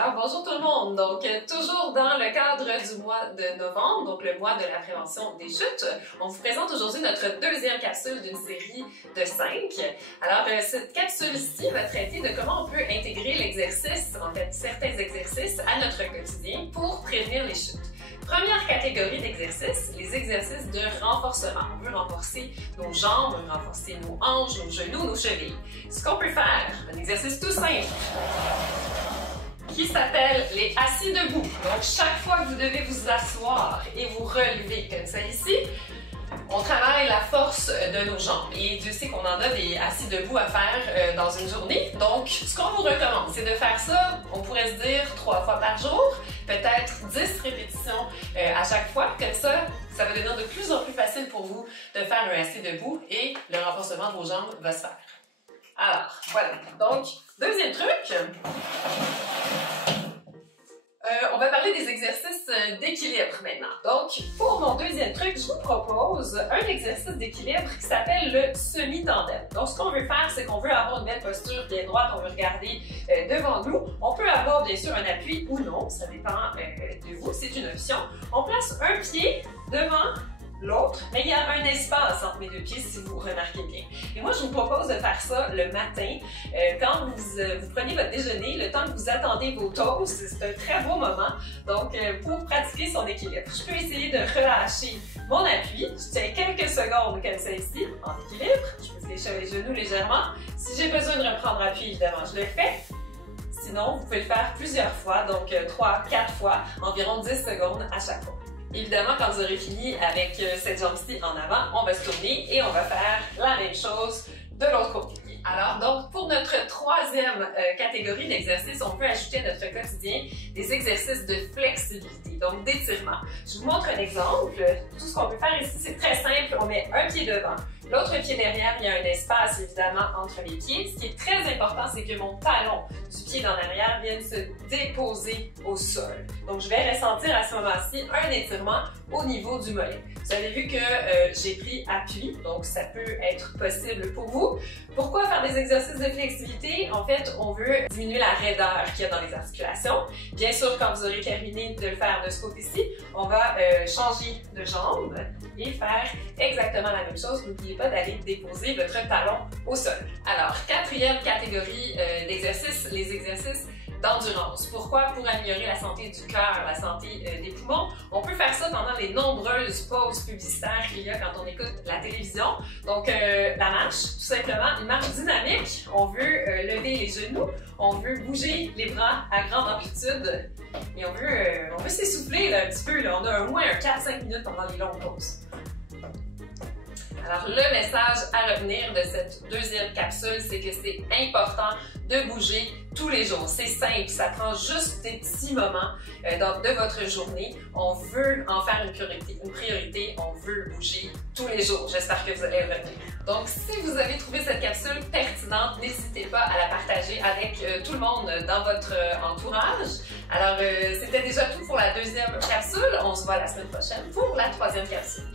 Alors bonjour tout le monde, donc toujours dans le cadre du mois de novembre, donc le mois de la prévention des chutes, on vous présente aujourd'hui notre deuxième capsule d'une série de 5. Alors cette capsule-ci va traiter de comment on peut intégrer l'exercice, en fait certains exercices à notre quotidien pour prévenir les chutes. Première catégorie d'exercices, les exercices de renforcement. On veut renforcer nos jambes, on veut renforcer nos hanches, nos genoux, nos chevilles. Ce qu'on peut faire, un exercice tout simple, qui s'appelle les assis debout. Donc, chaque fois que vous devez vous asseoir et vous relever comme ça ici, on travaille la force de nos jambes. Et Dieu sait qu'on en a des assis debout à faire dans une journée. Donc, ce qu'on vous recommande, c'est de faire ça, on pourrait se dire 3 fois par jour, peut-être 10 répétitions à chaque fois. Comme ça va devenir de plus en plus facile pour vous de faire un assis debout et le renforcement de vos jambes va se faire. Alors, voilà. Donc, deuxième truc. On va parler des exercices d'équilibre maintenant. Donc, pour mon deuxième truc, je vous propose un exercice d'équilibre qui s'appelle le semi-tandem. Donc, ce qu'on veut faire, c'est qu'on veut avoir une belle posture bien droite, on veut regarder devant nous. On peut avoir bien sûr un appui ou non, ça dépend de vous, c'est une option. On place un pied devant l'autre, mais il y a un espace entre mes deux pieds si vous remarquez bien. Et moi, je vous propose de faire ça le matin. Quand vous prenez votre déjeuner, le temps que vous attendez vos toasts, c'est un très beau moment. Donc, pour pratiquer son équilibre, je peux essayer de relâcher mon appui. Je tiens quelques secondes comme ça ici, en équilibre. Je peux fléchir les genoux légèrement. Si j'ai besoin de reprendre appui, évidemment, je le fais. Sinon, vous pouvez le faire plusieurs fois, donc 3-4 fois, environ 10 secondes à chaque fois. Évidemment, quand vous aurez fini avec cette jambe-ci en avant, on va se tourner et on va faire la même chose de l'autre côté. Alors donc, pour notre troisième catégorie d'exercices, on peut ajouter à notre quotidien des exercices de flexibilité, donc d'étirement. Je vous montre un exemple. Tout ce qu'on peut faire ici, c'est très simple. On met un pied devant, l'autre pied derrière, il y a un espace évidemment entre les pieds. Ce qui est très important, c'est que mon talon du pied en arrière vienne se déposer au sol. Donc je vais ressentir à ce moment-ci un étirement au niveau du mollet. Vous avez vu que j'ai pris appui, donc ça peut être possible pour vous. Pourquoi faire des exercices de flexibilité? En fait, on veut diminuer la raideur qu'il y a dans les articulations. Bien sûr, quand vous aurez terminé de le faire de ce côté-ci, on va changer de jambe et faire exactement la même chose. N'oubliez pas d'aller déposer votre talon au sol. Alors, quatrième catégorie d'exercices, les exercices d'endurance. Pourquoi? Pour améliorer la santé du cœur, la santé des poumons. On peut faire ça pendant les nombreuses pauses publicitaires qu'il y a quand on écoute la télévision. Donc, la marche, tout simplement, une marche dynamique. On veut lever les genoux, on veut bouger les bras à grande amplitude et on veut s'essouffler un petit peu. Là. On a au moins 4-5 minutes pendant les longues pauses. Alors, le message à retenir de cette deuxième capsule, c'est que c'est important de bouger tous les jours. C'est simple, ça prend juste des petits moments de votre journée. On veut en faire une priorité, on veut bouger tous les jours. J'espère que vous allez le retenir. Donc, si vous avez trouvé cette capsule pertinente, n'hésitez pas à la partager avec tout le monde dans votre entourage. Alors, c'était déjà tout pour la deuxième capsule. On se voit la semaine prochaine pour la troisième capsule.